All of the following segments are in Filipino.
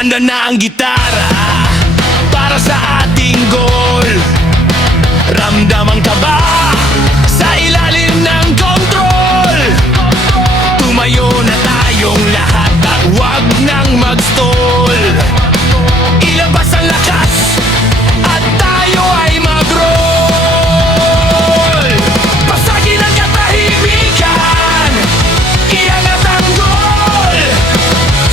Handa na ang gitara para sa ating goal. Ramdam ang taba sa ilalim ng kontrol. Tumayo na tayong lahat at huwag nang mag-stall. Ilabas ang lakas at tayo ay mag-roll. Pasagin ang katahimikan, iangat ang goal.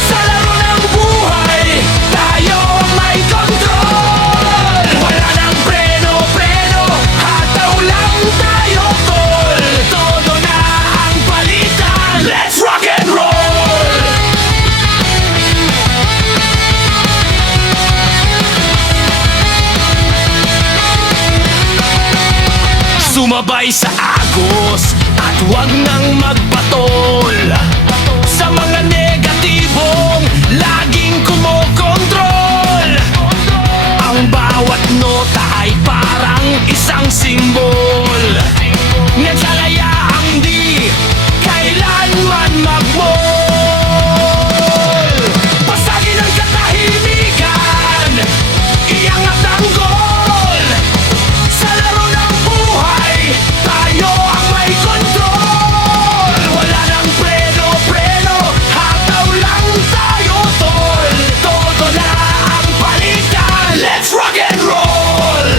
Sa laro ng buhay, tayo ang may kontrol. Wala nang preno-preno, hataw lang tayo tol. Todo na ang palitan, let's rock and roll. Sumabay sa agos at huwag nang magpatol sa mga negatibong laging kumokontrol. Ang bawat nota ay parang isang simbol na kalayaang di kailanman magmol. Pasagin ang katahimikan, iangat ang goal. Sa laro ng buhay, tayo ang may kontrol. Wala nang preno-preno, hataw lang tayo tol. Todo na ang palitan, let's rock and roll.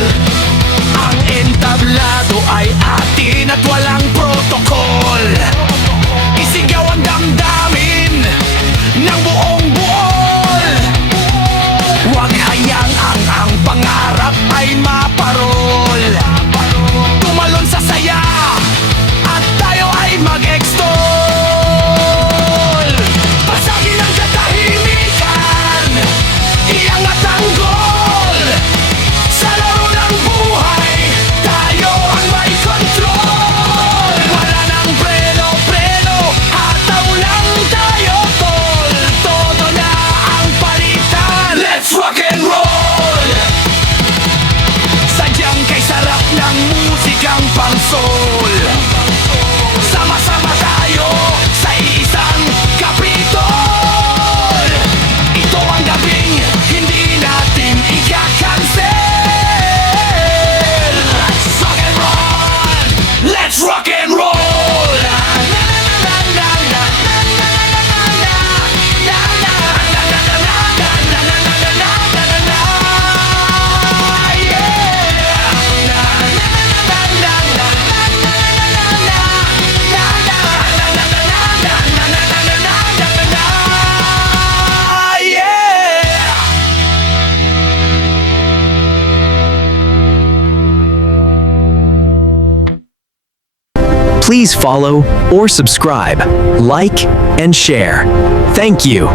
Ang entablado ay atin at walang protocol. Isigaw ang damdamin ng buong buol. Huwag hayang ang pangarap ay maparol. Tumalon sa saya at tayo ay mag-extol. Pasagin ang katahimikan, iangat ang goal. Sa laro ng buhay, tayo ang may kontrol. Wala nang preno-preno, hataw lang tayo tol. Todo na ang palitan, let's rock and roll. Sadyang kay sarap ng musikang pang-soul. Sama-sama tayo sa isang kapitol. Ito ang gabing hindi natin ika-cancel. Let's rock and roll, let's rock and roll. Please follow or subscribe, like, and share. Thank you.